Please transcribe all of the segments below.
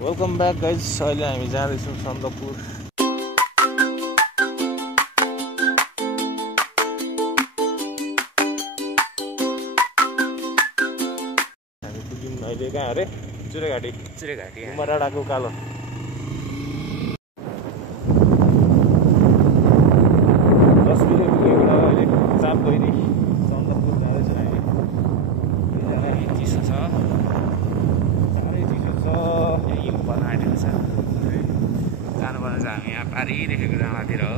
Welcome back guys. अहिले हामी जाँदैछौँ सन्दकपुर। हामी पुग्यौँ अहिले कहाँ अरे चुरेघाटी गुम्बा डाँडाको कालो। अहिले चाप गइरी सन्दकपुर जाँदैछौँ हामी। चिसो छ, साह्रै चिसो छ। हिउँ पर्न आँटेको छ। जानुपर्ने चाहिँ हामी यहाँ पारिदेखिको डाँडातिर हो।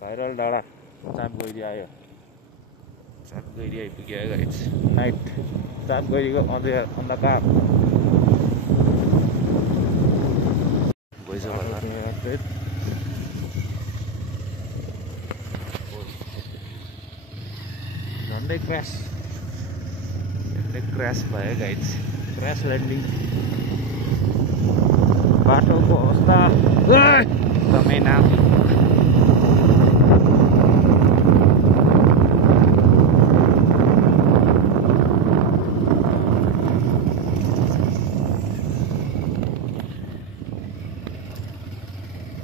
भाइरल डाँडा चाप गइरी आयो। चाप गइरी आइपुग्यो गाइस। नाइट चाप गइरीको अन्धकार भोइस ओभर झन्डै क्रास भयो गाइस। Crash landing. बाटोको अवस्था एकदमै नामी।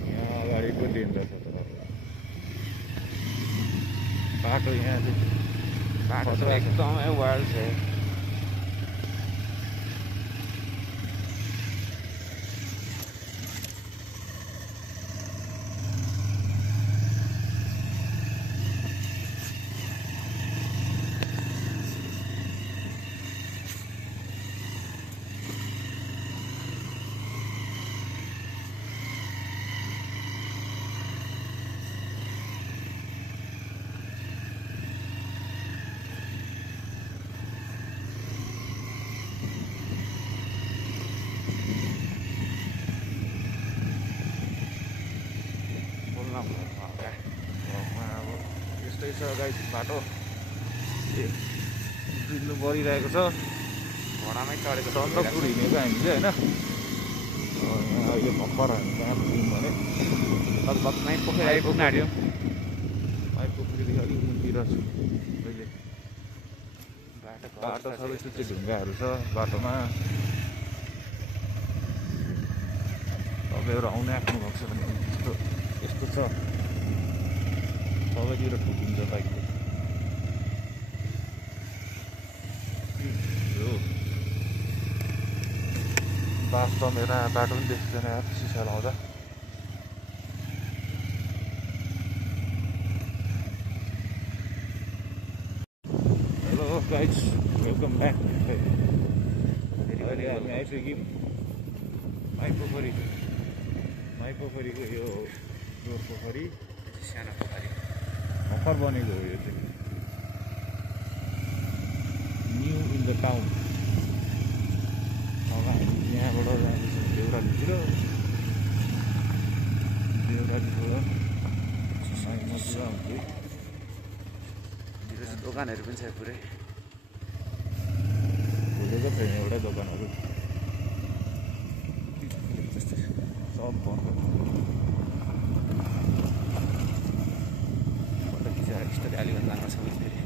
यहाँ अगाडिको डेन्जर छ तर बाटो यहाँ चाहिँ बाटो त एकदमै वाइल्ड छ। अब यस्तै छ गाइस बाटो। बिल्नु परिरहेको छ। घोडामै चढेको सन्दकपुर हिँडेको हामी चाहिँ होइन। अहिले भर्खर हामी कहाँ पुग्यौँ भने लगभग नै पोखरी आइपुग्न आँट्यो। आइपुग्नेदेखि अलिक मुनितिर छु अहिले। बाटो सबै चाहिँ ढुङ्गाहरू छ बाटोमा। तपाईँहरू आउनै आँट्नुभएको छ भने यस्तो छ सबैतिर ठुकिन्छ बाइकले। बास टमेर बाटो पनि देखिँदैन यार सिसा लाउँदा। Hello guys welcome back. अहिले हामी आइपुग्यौँ माइपोखरीको यो जोर पोखरी सानो पोखरी भर्खर बनेको हो। यो चाहिँ न्यू इन द टाउन। अब हामी यहाँबाट जाँदैछौँ देउरालीतिर। देउरालीबाट मजुवा हुँदै दोकानहरू पनि छ पुरै। खोलेको छैन एउटै दोकानहरू सब बन्द। फोटो खिचेर स्टोरी अलिकति लानु छ भने फेरि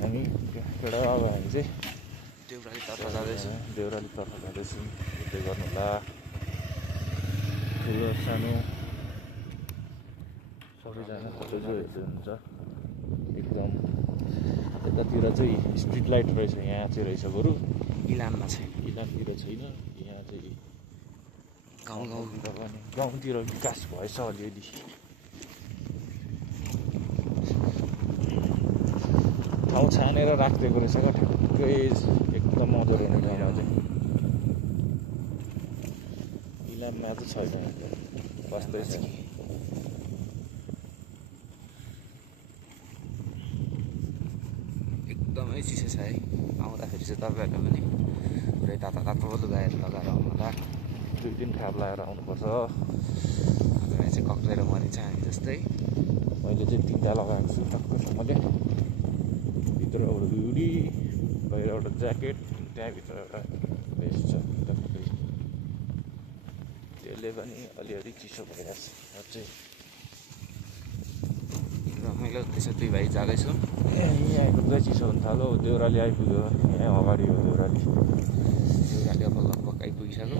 हामी त्यहाँबाट अब हामी चाहिँ देउरालीतर्फ जाँदैछौँ। देउरालीतर्फ जाँदैछौँ। हेर्दै गर्नु होला ठुलो सानो सबैजना फोटो जो हेर्दै हुनुहुन्छ। एकदम यतातिर चाहिँ स्ट्रिट लाइट रहेछ, यहाँ चाहिँ रहेछ बरु इलाममा छैन। इलामतिर छैन, यहाँ चाहिँ गाउँतिर पनि गाउँतिर विकास भएछ अलिअलि। ठाउँ छानेर राखिदिएको रहेछ क्या ठ्याक्कै एकदम मजा हुने ठाउँमा चाहिँ। इलाममा चाहिँ छैन बस्दैछ। एकदमै चिसो छ है। आउँदाखेरि चाहिँ तपाईँहरूले पनि पुरै तातो लुगाहरू लगाएर आउनु होला। 2 दिन खाप लगाएर आउनुपर्छ। हामी चाहिँ कक्रेर मरिन्छ हामी जस्तै। मैले चाहिँ 3टा लगाएको छु टक्कसँगले। भित्र एउटा हुडी, बाहिर एउटा ज्याकेट, त्यहाँभित्र एउटा भेस्ट छ टक्कै। त्यसले पनि अलिअलि चिसो भइरहेछ अझै। रमाइलो त्यसो दुई भाइ जाँदैछौँ। यहीँ आइपुग्दै चिसो हुन थाल्यो। देउराली आइपुग्यो, यहीँ अगाडि हो देउराली। देउराली अब लगभग आइपुगिसक्यो।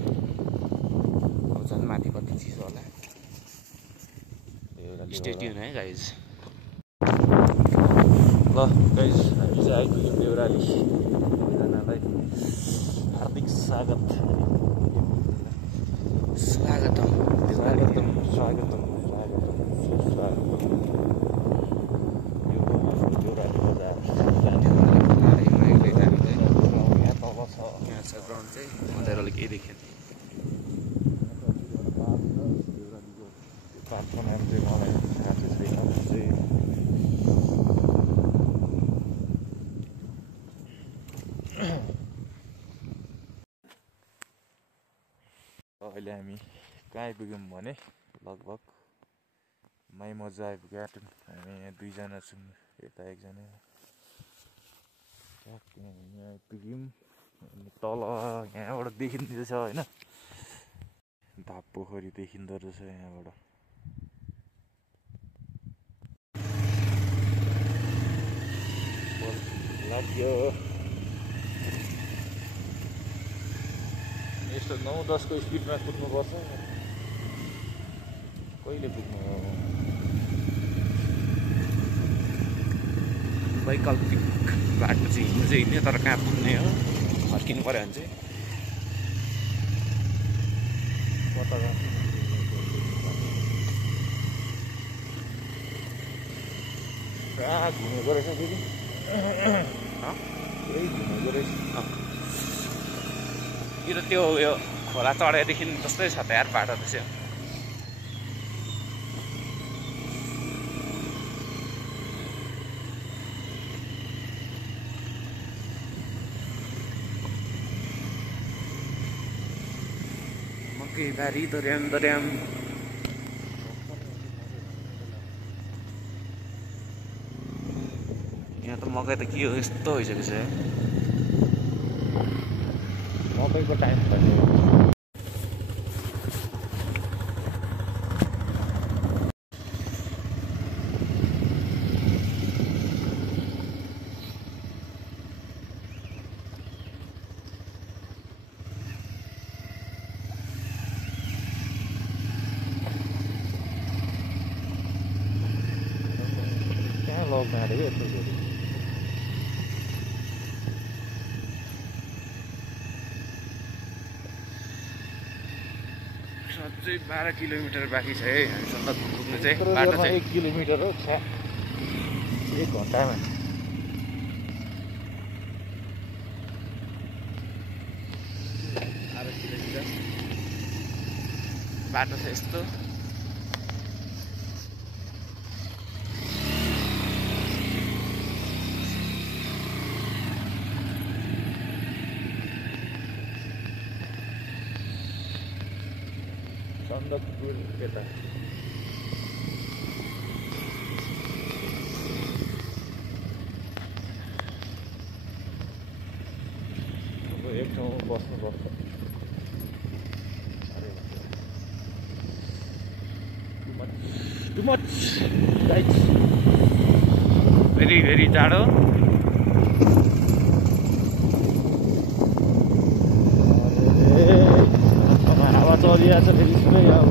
अब झन् माथि कति चिसो होला। स्टे ट्युन है गाइज। ल गाइज, हामी चाहिँ आइपुग्यौँ देउराली। सबैजनालाई हार्दिक स्वागत। स्वागतम स्वागतम स्वागतम स्वागतम। यो हो हाम्रो देउराली बजार। यहाँ तल छ, यहाँ छ ग्राउन्ड चाहिँ अँध्यारोले केही देखेन। देउरालीको पार्कको नाम चाहिँ मलाई थाहा चाहिँ छैन। अहिले हामी कहाँ आइपुग्यौँ भने लगभग माइ मजा आइपुग्यो। हामी यहाँ दुईजना छौँ, यता एकजना। यहाँ आइपुग्यौँ। तल यहाँबाट देखिँदैछ होइन, धाप पोखरी देखिँदो रहेछ यहाँबाट। लाग्यो यस्तो 9-10 को स्पिडमा कुद्नुपर्छ। कहिले पुग्नु हो? वैकल्पिक बाटो चाहिँ हिँड्नु चाहिँ हिँड्ने, तर कहाँ पुग्ने हो फर्किनु पऱ्यो भने चाहिँ। कता कहाँ घुमेको रहेछ फेरि? केही घुमेको रहेछ। यो त त्यो उयो खोला चढेदेखि जस्तै छ त यार बाटो त चाहिँ। मकैबारी दर्याम दर्याम। यहाँ त मकै त के हो यस्तो भइसकेको छ। मकैको टाइम भयो। कहाँ लग्न आँटेको यस्तो फेरि? अझै 12 किलोमिटर बाँकी छ है हामी सन्दकपू पुग्नु चाहिँ। बाटो चाहिँ 1 किलोमिटर हो, 1 घन्टामा। 12 किलोमिटर बाटो छ यस्तो। सन्दकपुर यता अब एक ठाउँमा बस्नुपर्छ। Too much guys. भेरी जाडो। हावा चलिरहेको छ फेरि पुरै। अब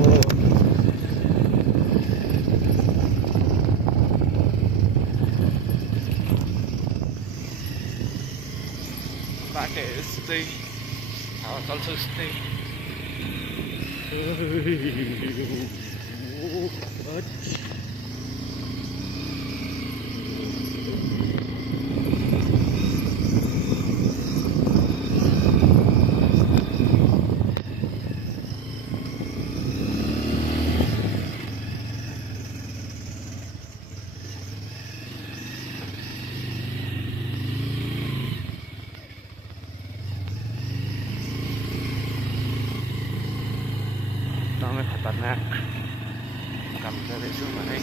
बाटो यस्तै हावा चल्छ उस्तै। एकदमै खतरनाक काम गर्दैछु भने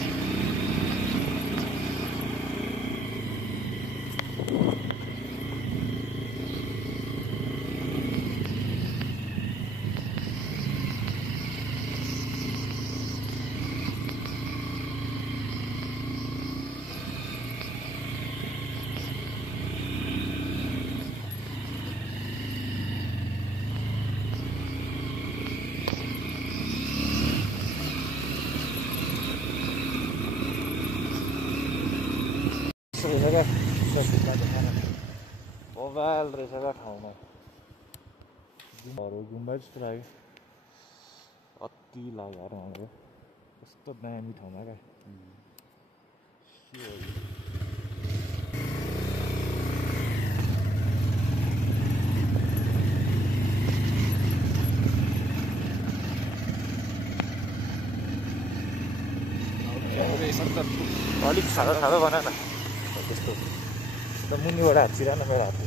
बबाल रहेछ क्या ठाउँमा गुम्बा जस्तो लाग्यो अति लाग्यो अरे हाम्रो कस्तो दामी ठाउँमा क्या अलिक साह्रो साह्रो बना न त्यस्तो मुनिबाट हात छिरा न मेरो हात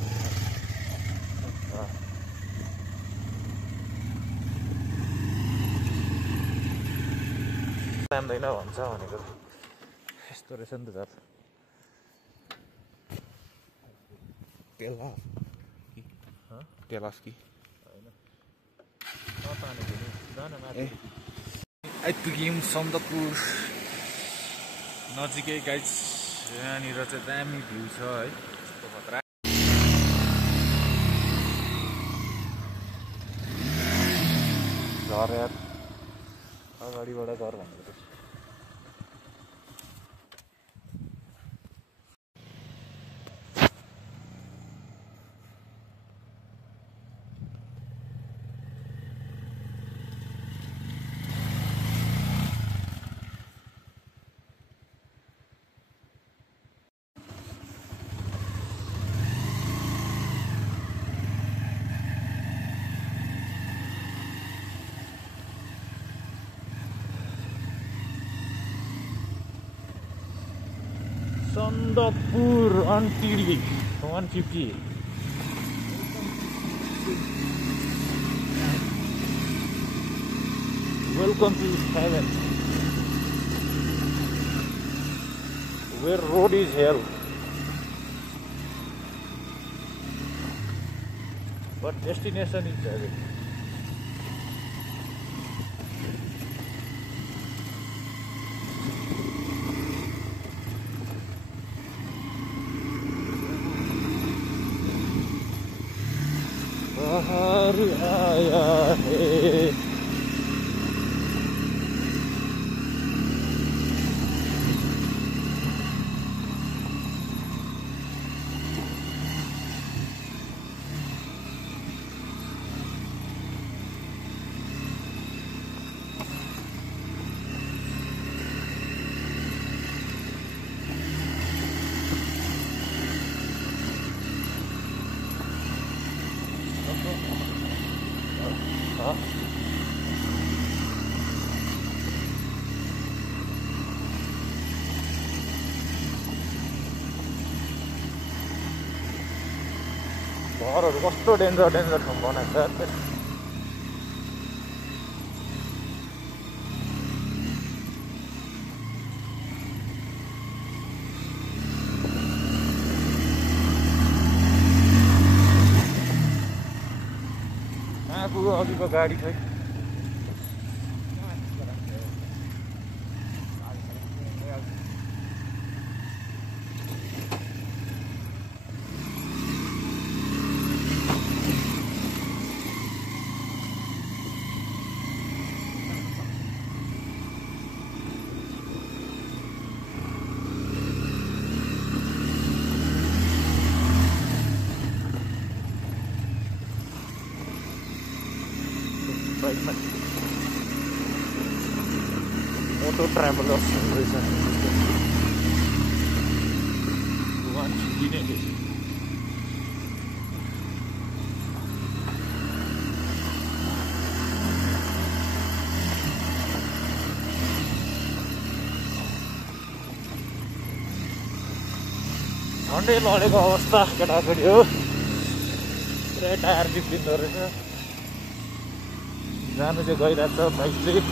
जान्दैन भन्छ भनेको यस्तो रहेछ नि त जात तेलास कि आइपुग्यौँ सन्दकपुर नजिकै गाइज यहाँनिर चाहिँ दामी भ्यू छ है यस्तो खतरा घर यार अगाडिबाट घर भनेको Sandapur Antiri 150. Welcome to heaven, where road is hell, but destination is heaven. बाहर आया है घरहरू कस्तो डेन्जर डेन्जर ठाउँ बनाएको छ आफू अघिको गाडी छ Moto travelers रहेछ झन्डै लडेको अवस्था केटाकेटी हो पुरै टायर बिग्रिँदो रहेछ जानु चाहिँ गइरहेछ बाइक चाहिँ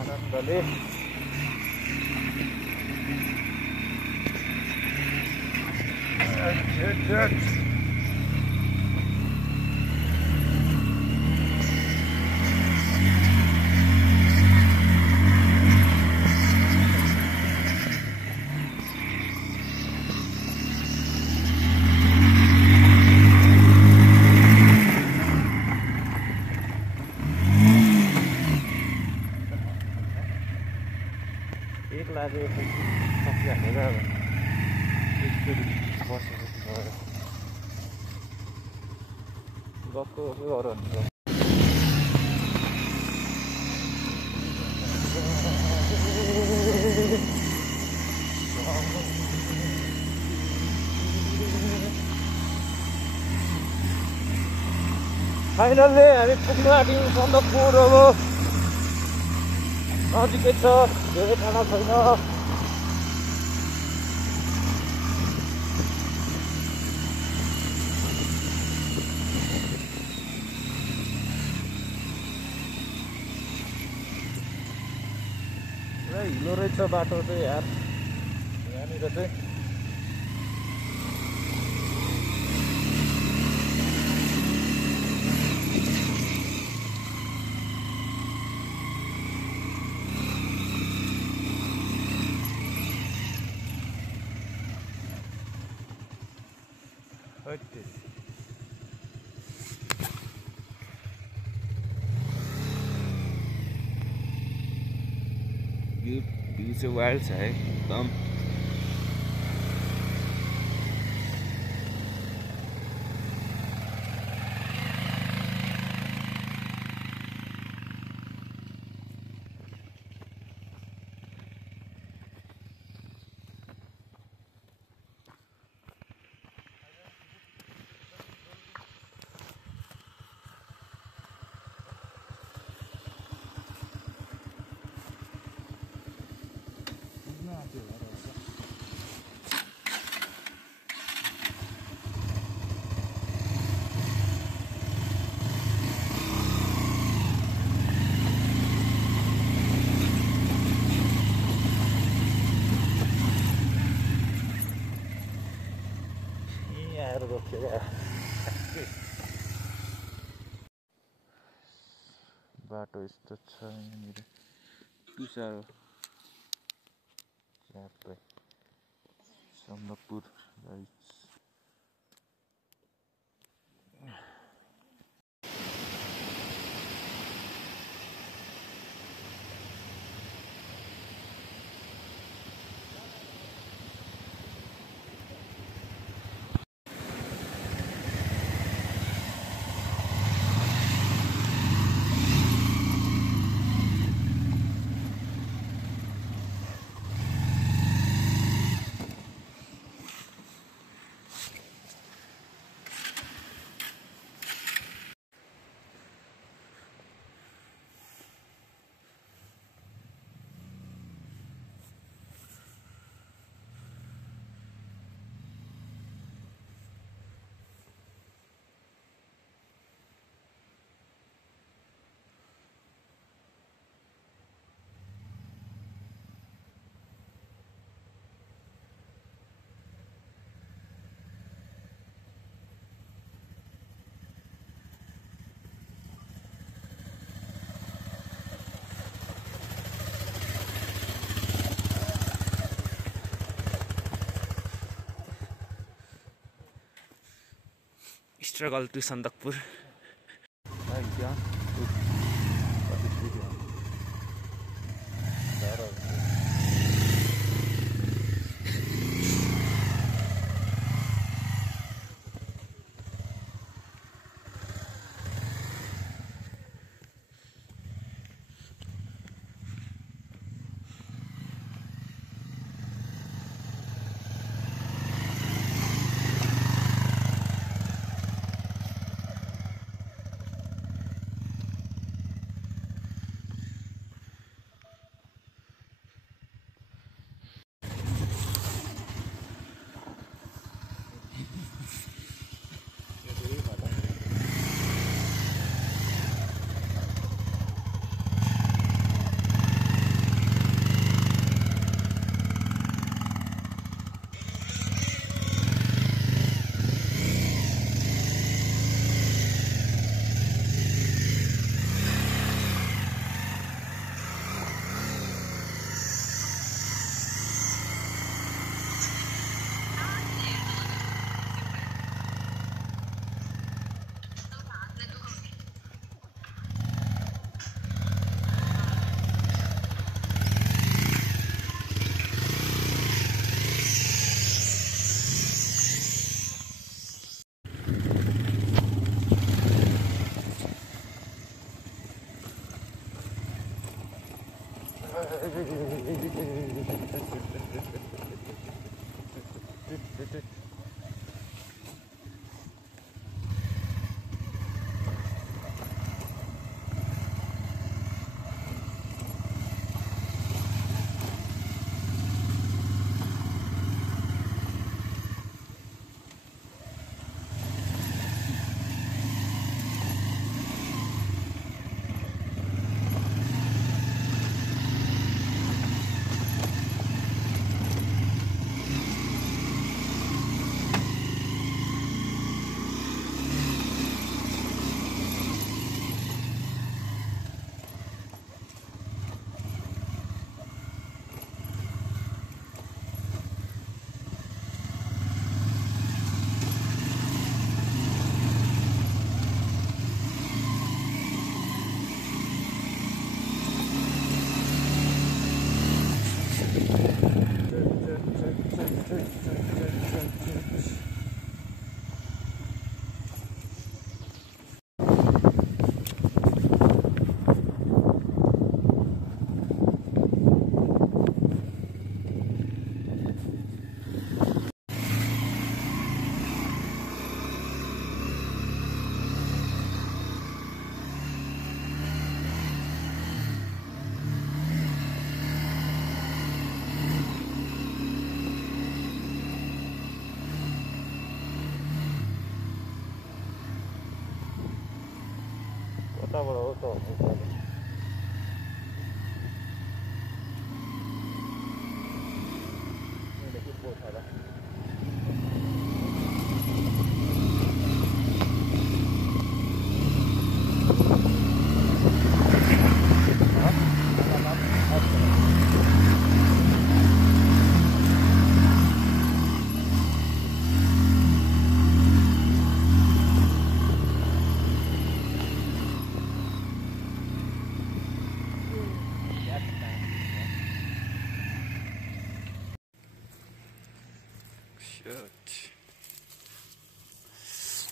आनन्दले एक लाग्यो सकिहाल्यो बसेपछि गएर गएको गरौँ हुन्छ फाइनल्ली हामी पुग्नु आँट्यौँ सन्दकपुर। अब नजिकै छ, धेरै टाढा छैन। पुरा हिलो रहेछ बाटो चाहिँ यार यहाँनिर चाहिँ। भ्यू चाहिँ वाइल्ड छ है एकदम। बाटो यस्तो छ यहाँनिर साह्रो च्याप्पै Sandakpur rights. Struggle to Sandakpur. कताबाट हो त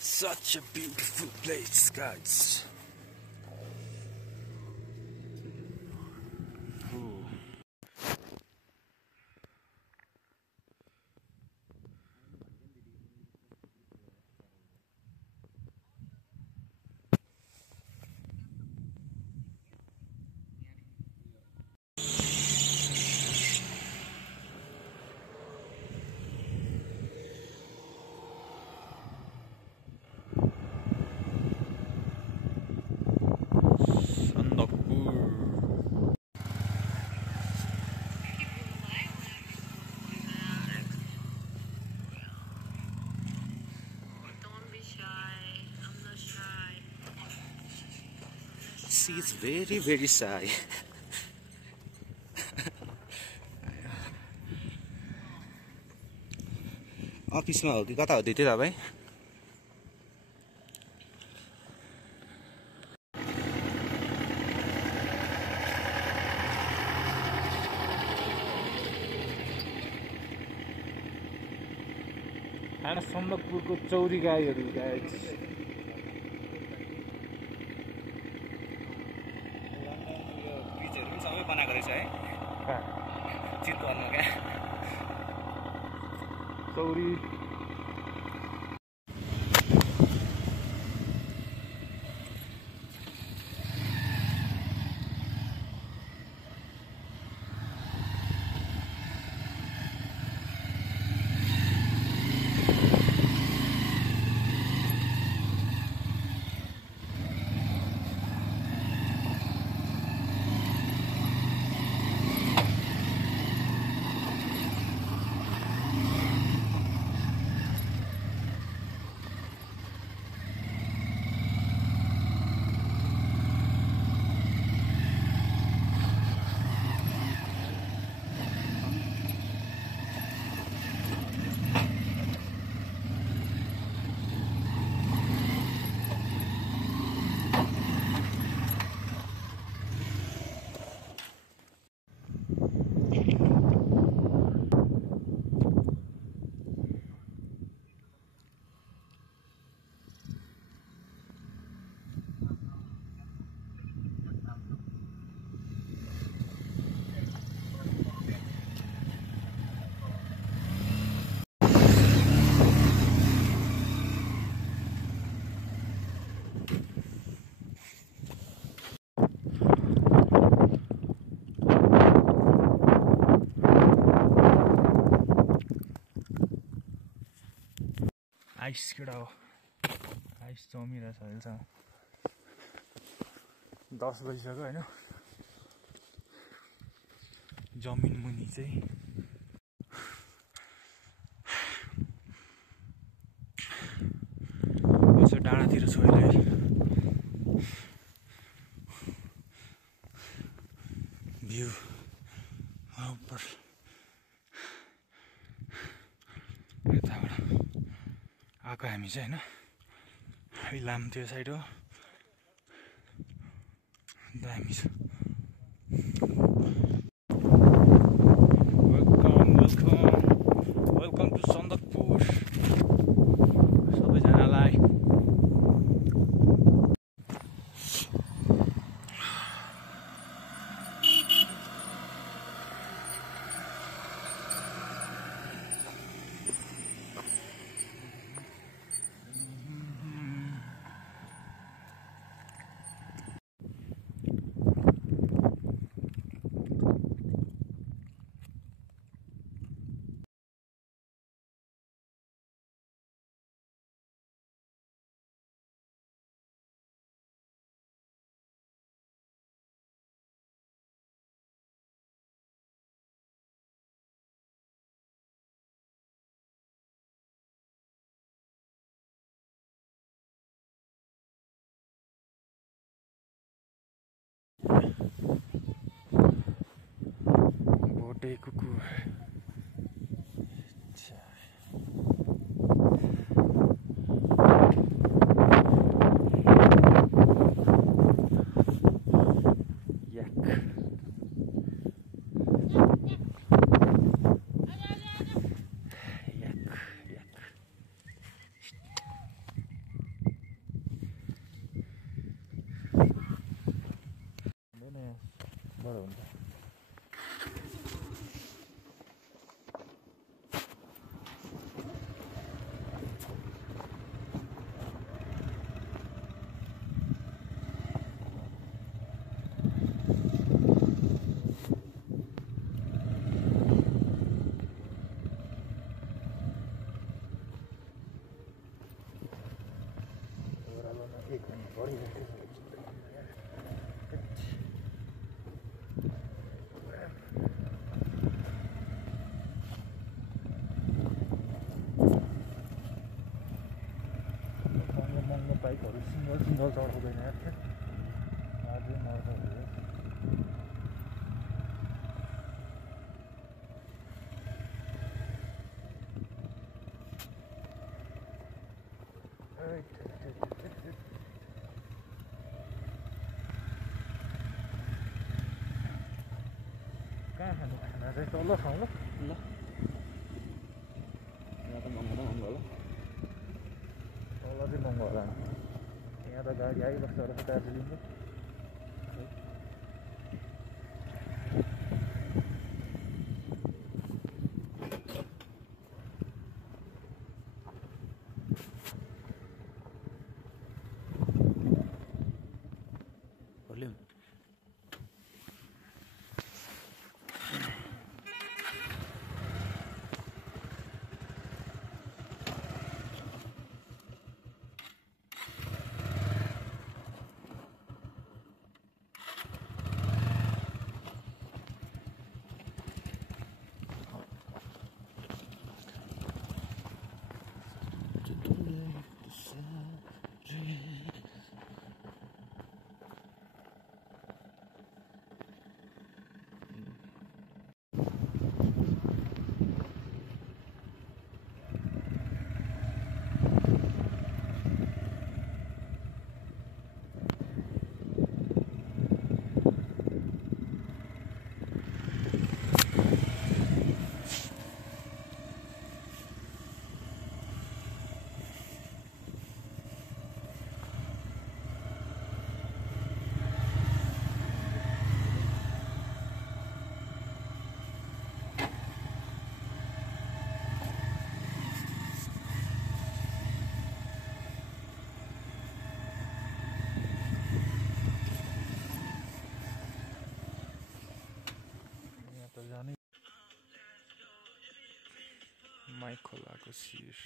Such a beautiful place, guys. She is very, very shy. अफिसमा हो कि कता हो त्यति तपाईँ? यहाँ सन्दकपुरको चौरी गाईहरू गाइस ब्रिजहरु सबै बनाएको रहेछ है चितवनमा क्या चौरी आइस केटा हो आइस जमिरहेछ अहिलेसम्म 10 बजिसक्यो होइन जमिन मुनि चाहिँ यसो डाँडातिर छु अहिले भ्यू उपर यताबाट आएको हामी चाहिँ होइन लामो त्यो साइड हो दामी छ वेलकम टु सन्दकपुर सबैजनालाई भोटे कुकुर बडो हुन्छ महँगो बाइकहरू सिङ्गल चढाउँदैन अझै मर्छ कहाँ खानु खाना चाहिँ तल खाउँ ल यहाँ त महँगो होला तल चाहिँ महँगो होला यहाँ त गाडी आइबस्छ रहेछ दार्जिलिङको भोल्युम माइक खोलाको शिर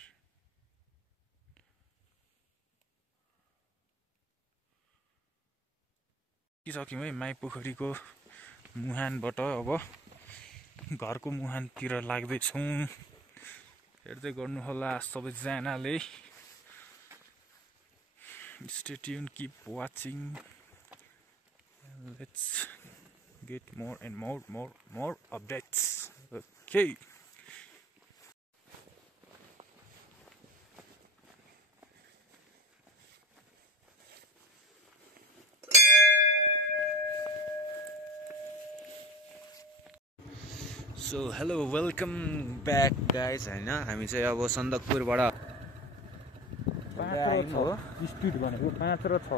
सक्यौँ है माई पोखरीको मुहानबाट। अब घरको मुहानतिर लाग्दैछौँ। हेर्दै गर्नुहोला सबैजनाले। Stay tuned, keep watching. Let's get more and more updates. Okay. So hello welcome back guys होइन हामी चाहिँ अब सन्दकपुरबाट स्पिड भनेको 5 र 6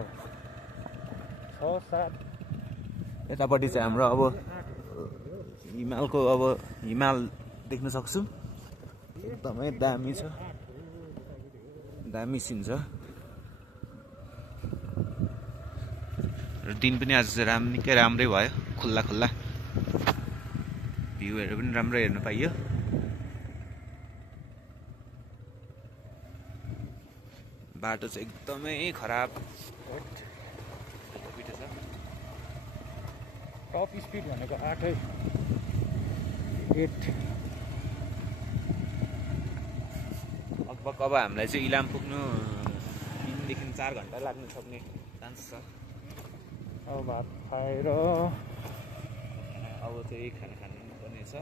7 यतापट्टि चाहिँ हाम्रो अब हिमालको अब हिमाल देख्न सक्छौँ। एकदमै दामी छ, दामी सिन छ। र दिन पनि आज चाहिँ निकै राम्रै भयो, खुल्ला खुल्ला भ्यूहरू पनि राम्रो हेर्न पाइयो। बाटो चाहिँ एकदमै खराब। टप स्पिड भनेको 8 लगभग अब हामीलाई चाहिँ इलाम पुग्नु 3 देखि 4 घन्टा लाग्न सक्ने चान्स छ। अब भात खाएर अब चाहिँ खाना खानुपर्ने छ।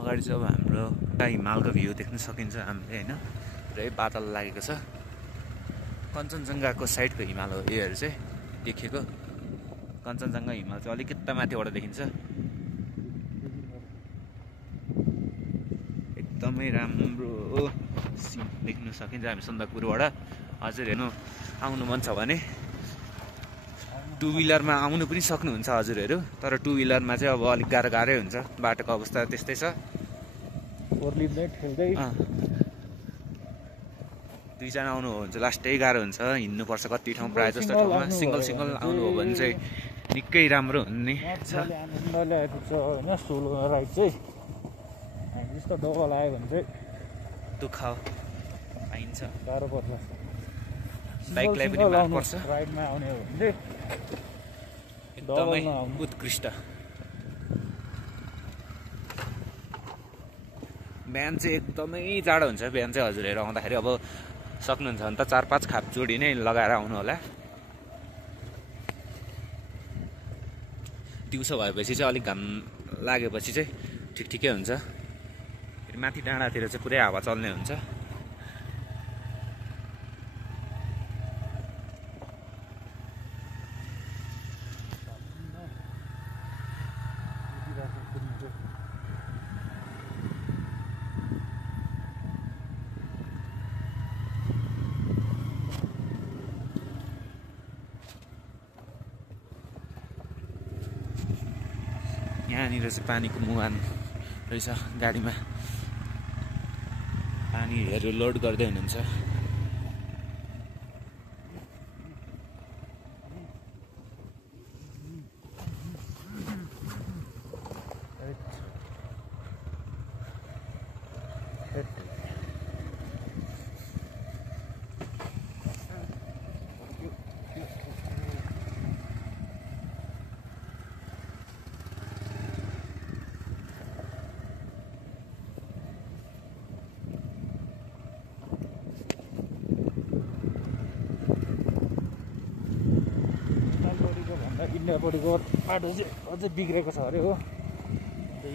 अगाडि चाहिँ अब हाम्रो हिमालको भ्यू देख्न सकिन्छ हामीले होइन। पुरै बादल लागेको छ। कञ्चनजङ्घाको साइडको हिमाल हो योहरू चाहिँ देखेको। कञ्चनजङ्घा हिमाल चाहिँ अलिकति माथिबाट देखिन्छ। एकदमै राम्रो सिन देख्न सकिन्छ हामी सन्दकपुरबाट। हजुर हेर्नु आउनु मन छ भने 2 व्हिलरमा आउनु पनि सक्नुहुन्छ हजुरहरू। तर 2 व्हिलरमा चाहिँ अब अलिक गाह्रै हुन्छ, बाटोको अवस्था त्यस्तै छ। 2 जना आउनु हो भने चाहिँ लास्टै गाह्रो हुन्छ, हिँड्नुपर्छ कति ठाउँ प्रायः जस्तो ठाउँमा। सिङ्गल आउनु हो भने चाहिँ निकै राम्रो हुने छ। आनन्दले आइपुग्छ होइन सोलो राइड चाहिँ। हामी जस्तो डबल आयो भने चाहिँ दुःख पाइन्छ, गाह्रो पर्छ। बाइकलाई पनि मार्नुपर्छ। राइडमा आउने हो भने चाहिँ एकदमै उत्कृष्ट। बिहान चाहिँ एकदमै जाडो हुन्छ। बिहान चाहिँ हजुरहरू आउँदाखेरि अब सक्नुहुन्छ भने त 4-5 खाप जोडी नै लगाएर आउनु होला। दिउँसो भएपछि चाहिँ अलिक घाम लागेपछि चाहिँ ठिकै हुन्छ। फेरि माथि डाँडातिर चाहिँ पुरै हावा चल्ने हुन्छ। यहाँनिर चाहिँ पानीको मुहान रहेछ। गाडीमा पानीहरू लोड गर्दै हुनुहुन्छ। इन्डियापट्टिको बाटो चाहिँ अझै बिग्रेको छ अरे हो।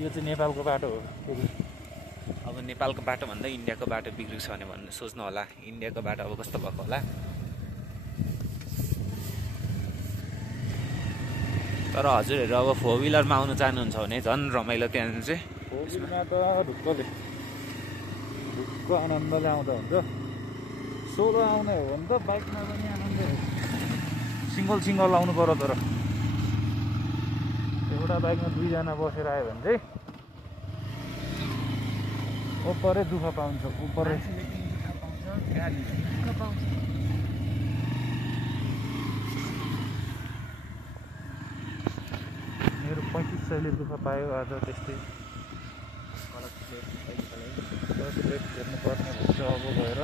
यो चाहिँ नेपालको बाटो हो। अब नेपालको बाटो भन्दा इन्डियाको बाटो बिग्रेको छ भने सोच्नु होला इन्डियाको बाटो अब कस्तो भएको होला। तर हजुरहरू अब 4 व्हिलरमा आउनु चाहनुहुन्छ भने झन् रमाइलो त्यहाँ चाहिँ। 4 व्हिलरमा त ढुक्क आनन्दले आउँदा हुन्छ। सोलो आउने हो भने त बाइकमा पनि आनन्दै हो। सिङ्गल आउनु पर्यो। तर एउटा बाइकमा 2 जना बसेर आयो भने चाहिँ ओपरै दुःख पाउँछ। ओपरै कसैले दुःख पायो आज त्यस्तै फर्स्ट प्लेट हेर्नुपर्ने हुन्छ अब गएर।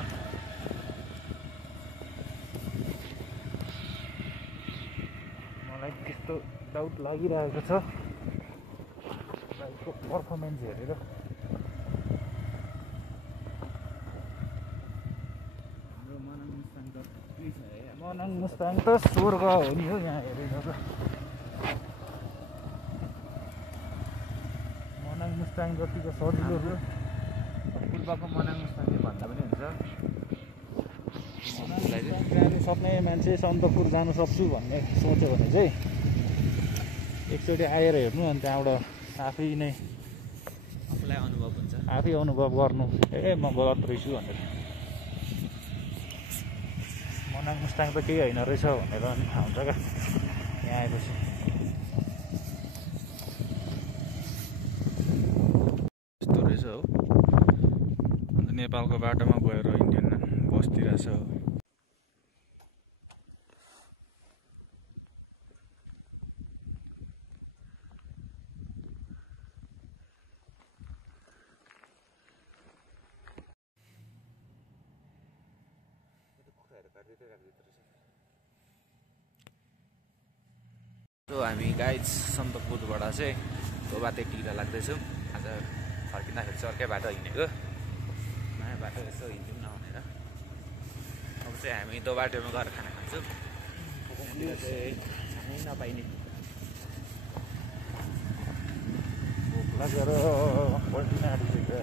मलाई त्यस्तो डाउट लागिरहेको छ बाइकको पर्फर्मेन्स हेरेर। मनाङ मुस्ताङ त स्वर्ग हो नि हो यहाँ हेरेर त। मनाङ मुस्ताङ जतिको सजिलो हो पूर्वको मनाङ मुस्ताङले भन्दा पनि हुन्छ। जानु सक्ने मान्छे सन्दकपुर जानु सक्छु भन्ने सोच्यो भने चाहिँ एकचोटि आएर हेर्नु अनि त्यहाँबाट आफै नै आफूलाई अनुभव हुन्छ। आफै अनुभव गर्नु म गलत रहेछु भनेर। मनाङ मुस्ताङ त केही होइन रहेछ भनेर अनि थाहा हुन्छ क्या यहाँ आएपछि। यस्तो रहेछ हो। अन्त नेपालको बाटोमा गएर इन्डियन बस्तिरहेछ हो। हामी गाइज सन्दकपुरबाट चाहिँ त्यो बाटो टिका लाग्दैछौँ। आज फर्किँदाखेरि चाहिँ अर्कै बाटो हिँडेको, नयाँ बाटो यसो हिँड्यौँ न भनेर। अब चाहिँ हामी त्यो बाटोमा गएर खाना खान्छौँ। त्यहाँनिर चाहिँ खानै नपाइने भोक लागेर पल्टिन आँटिसक्यो।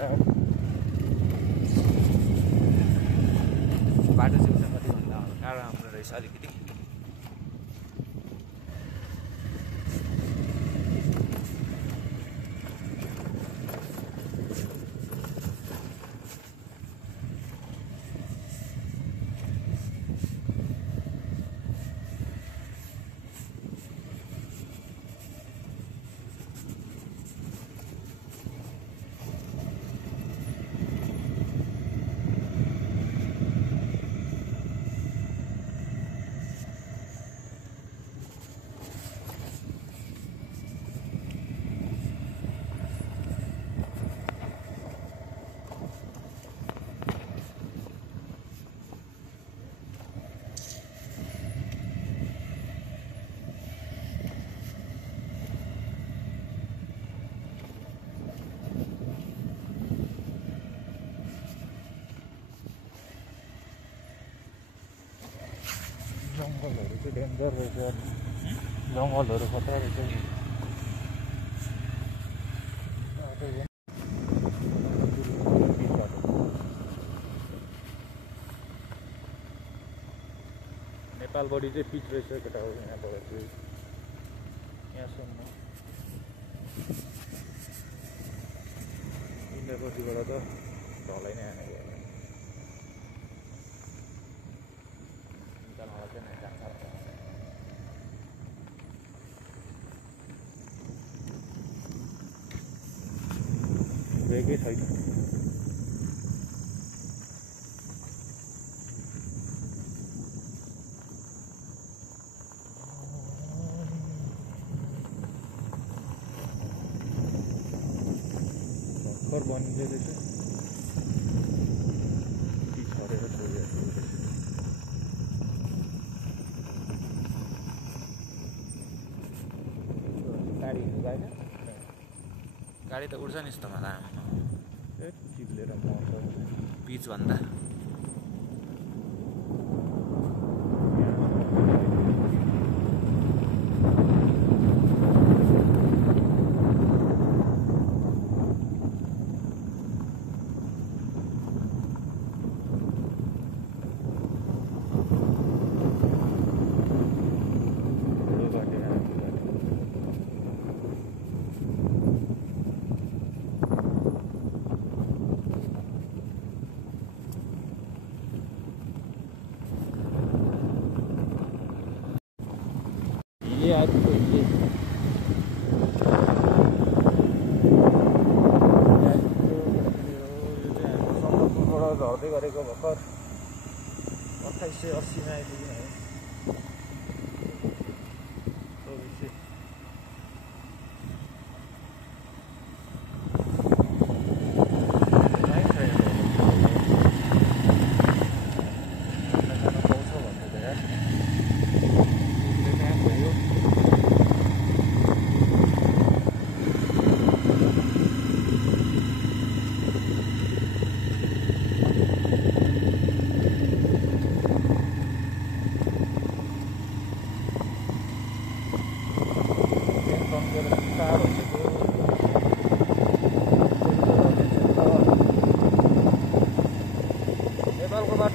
बाटो चाहिँ उता कतिभन्दा गाह्रो राम्रो रहेछ अलिकति। जङ्गलहरू चाहिँ डेन्जर रहेछ। जङ्गलहरू खतरा रहेछ। नेपालभरि चाहिँ पिच रहेछ केटा हो यहाँबाट चाहिँ यहाँसम्म। इन्डियापट्टिबाट त ढलै नै हानेको ब्रेकै छैन। भर्खर बनिँदै रहेछ। छरेर छोडिरहेको रहेछ। गाडी हिँड्नु गएन? गाडी त उड्छ नि यस्तोमा त चिप्लेर मर्छ पिचभन्दा। ये आज तो ये सन्दकपुरबाट झर्दै गरेको भर्खर 2880 मा आइपुग्यौँ है।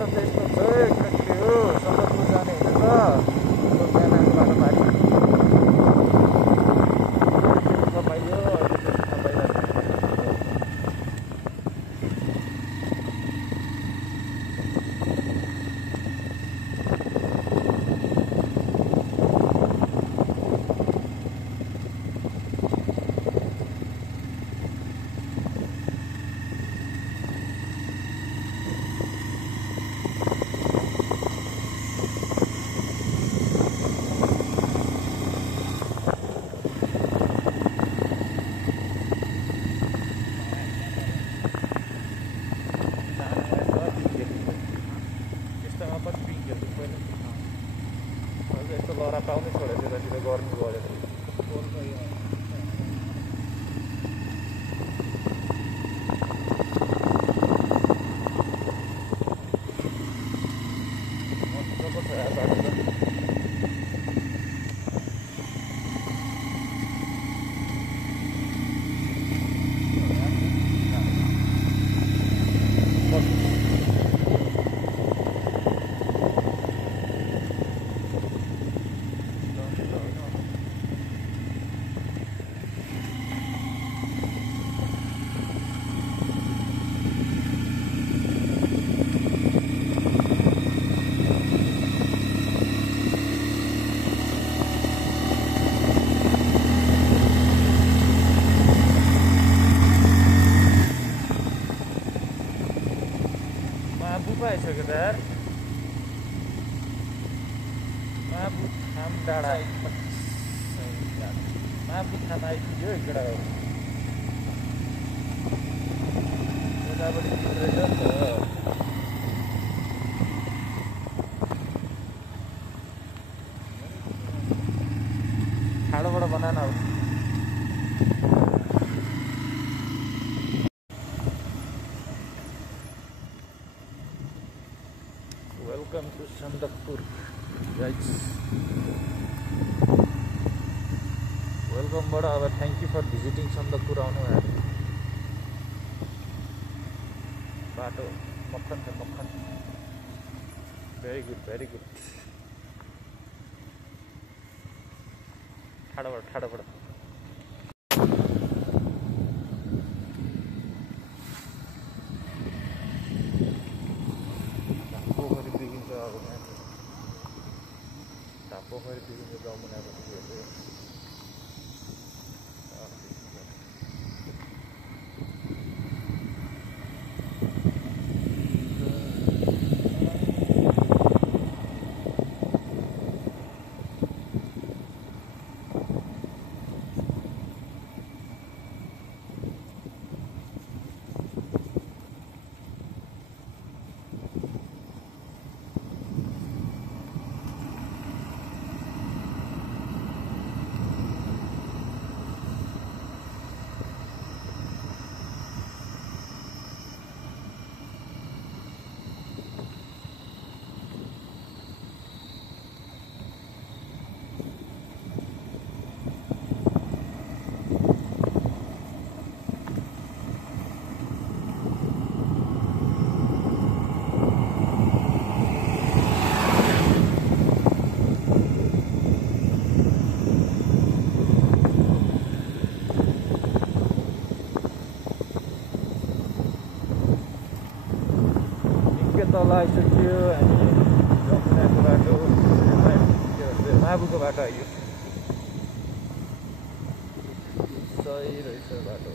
बाटो चाहिँ यस्तो छ केटाकेटी हो सन्दकपुर जाने होइन त बिहानको बाटो भारी पाइयो यस्तो लहरा पाउनै छोडेको यतातिर गर्मी बढेको मजाको छ यार बाटो त आइसक्यो त यार महाबुथाम डाँडा महाबुथाम आइपुग्यो एक केटा यतापट्टि रहेछ नि त ठाडोबाट बनाएन अब Welcome to Sandakpur, guys. Welcome, brother. Thank you for visiting Sandakpur. Bato, makhan. Very good, very good. Thada. पोखरी देखिन्छ जमुनाको तल आइसक्यो हामी जमुनाको बाटो माबुको बाटो आइयो सही रहेछ बाटो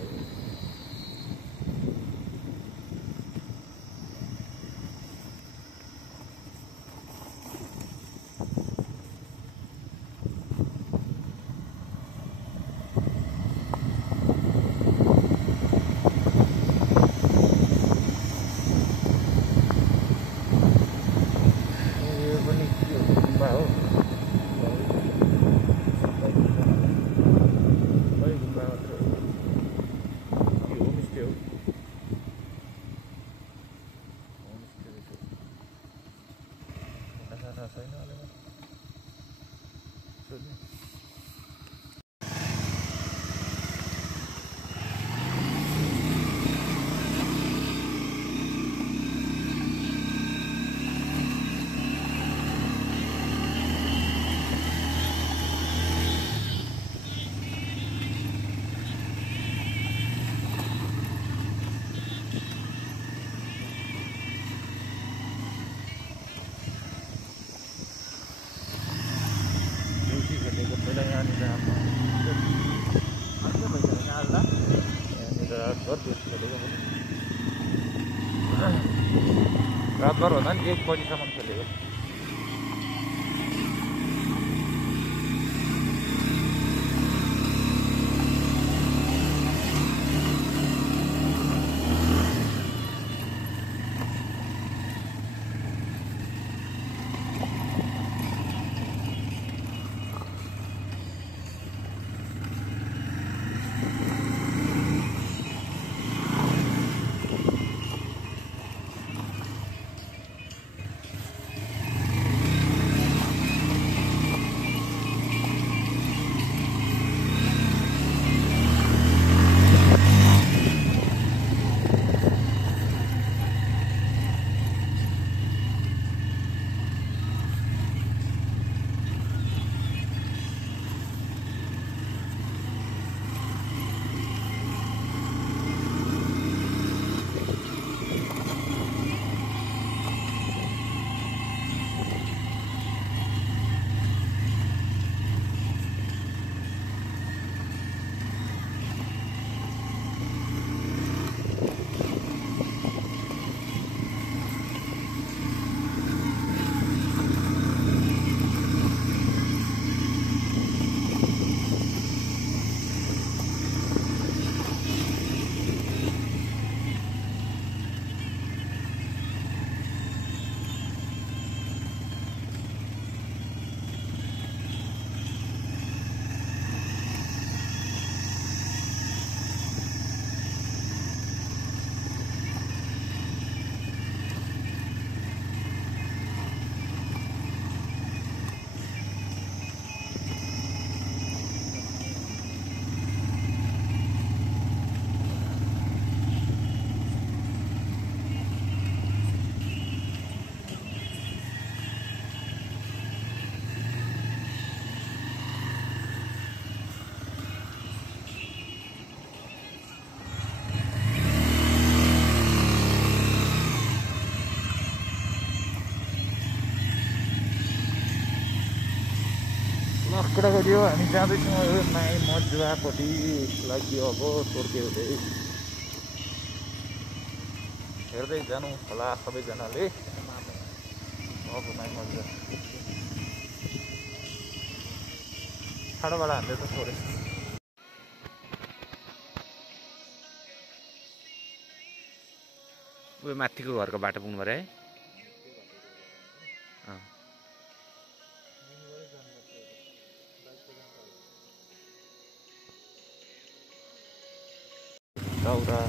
रातभर भन्दा नि 1 बजीसम्म खेलेको केटाकेटी हो हामी जाँदैछौँ यो माई मजुवापट्टि लागि अब तोर्के हुँदै हेर्दै जानु होला सबैजनाले अब माई मजुवा ठाडोबाट हान्दै त छोडे उयो माथिको घरको बाटो पुग्नु पऱ्यो है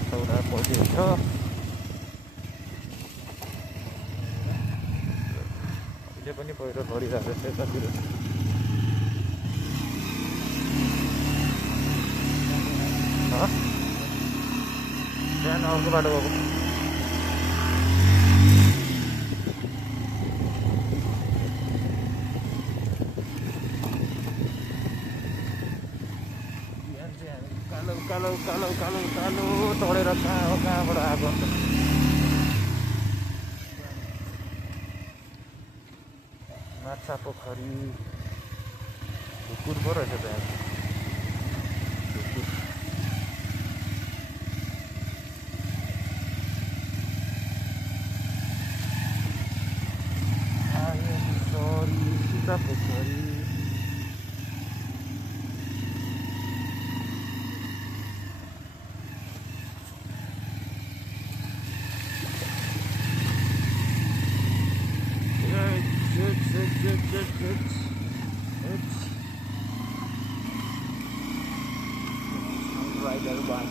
सौरा पसेको छ अहिले पनि पहिरो परिरहेको छ यतातिर बिहान अर्को बाटो गएको कालो तोडेर कहाँबाट आएको अन्त माछा पोखरी ढुकुर पो रहेछ त्यहाँ ढुकुर सीता पोखरी Rider 1,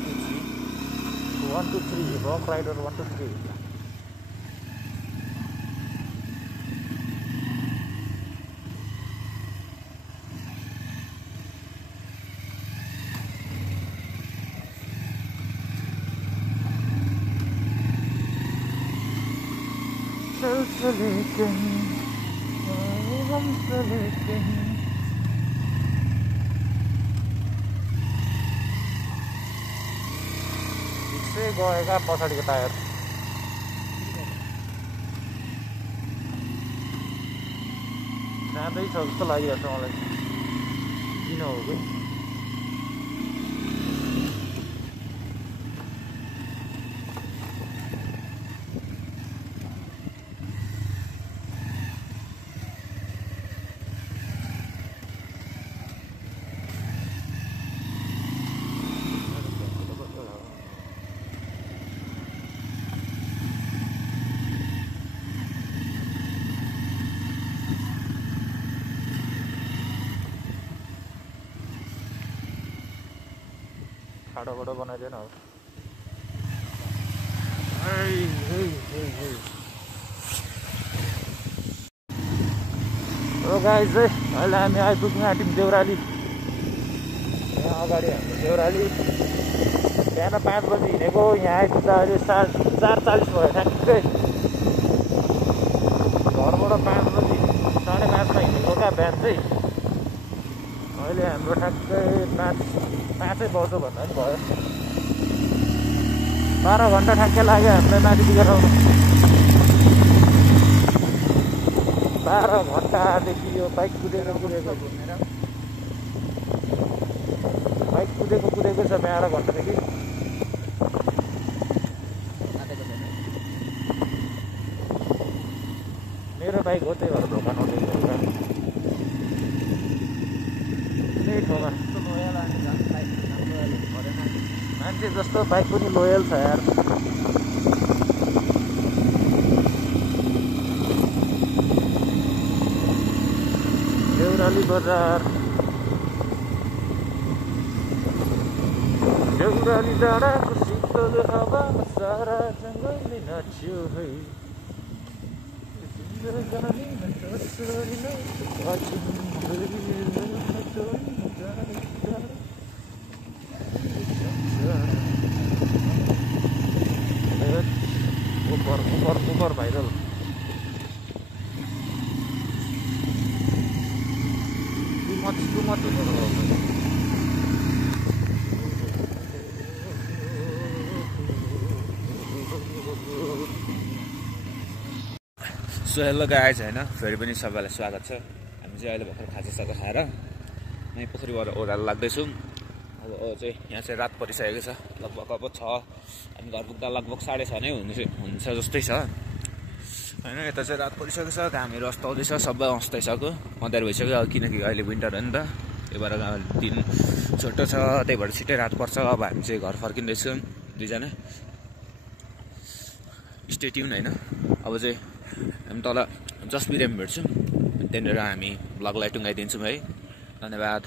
2, 3, Rock Rider 1, 2, 3. चले कहीं हम चले कहीं गएका पछाडिको टायर जाँदैछ जस्तो लागिरहेको छ मलाई किन हो कि खाडोबाट बनाइदिएन हो गाइस चाहिँ अहिले हामी आइपुग्न आँट्यौँ देउराली। यहाँ अगाडि हाम्रो देउराली बिहान 5 बजी हिँडेको यहाँ आइपुग्दा अहिले 4:40 भयो ठ्याक्कै। घरबाट 5 बजी 5:30मा हिँडेको क्या बिहान चाहिँ। अहिले हाम्रो ठ्याक्कै 5 बज्यो भन्दा पनि भयो। 12 घन्टा ठ्याक्कै लाग्यो हामीलाई माथि पुगेर आउनु। 12 घन्टादेखि यो बाइक कुदेको छ 12 घन्टादेखि। मेरो बाइक हो त्यही भएर धोका नदिएको त्यही ठाउँमा मान्छे जस्तो बाइक पनि लोयल छ यार। देउराली बजार देउराली डाँडाको शीतल हावामा सारा जङ्गलले नाच्यो है। उपर viral too much so hello guys होइन फेरि पनि सबैलाई स्वागत छ। हामी चाहिँ अहिले भर्खर खाजासाजा खाएर यहीँ पोखरीबाट ओह्रालो लाग्दैछौँ। अब चाहिँ यहाँ चाहिँ रात परिसकेको छ, लगभग अब 6 हामी घर पुग्दा लगभग 6:30 नै हुन्छ जस्तै छ होइन। यता चाहिँ रात परिसकेको छ, घामहरू अस्ताउँदैछ, सबै अस्ताइसक्यो, अँध्यारो भइसक्यो। अब किनकि अहिले विन्टर हो नि त, त्यही भएर दिन छोटो छ, त्यही भएर छिट्टै रात पर्छ। अब हामी चाहिँ घर फर्किँदैछौँ दुईजना। स्टे ट्युन होइन। अब चाहिँ हामी तल जसबिराम भेट्छौँ, त्यहाँनिर हामी ब्लगलाई टुङ्गाइदिन्छौँ है। धन्यवाद।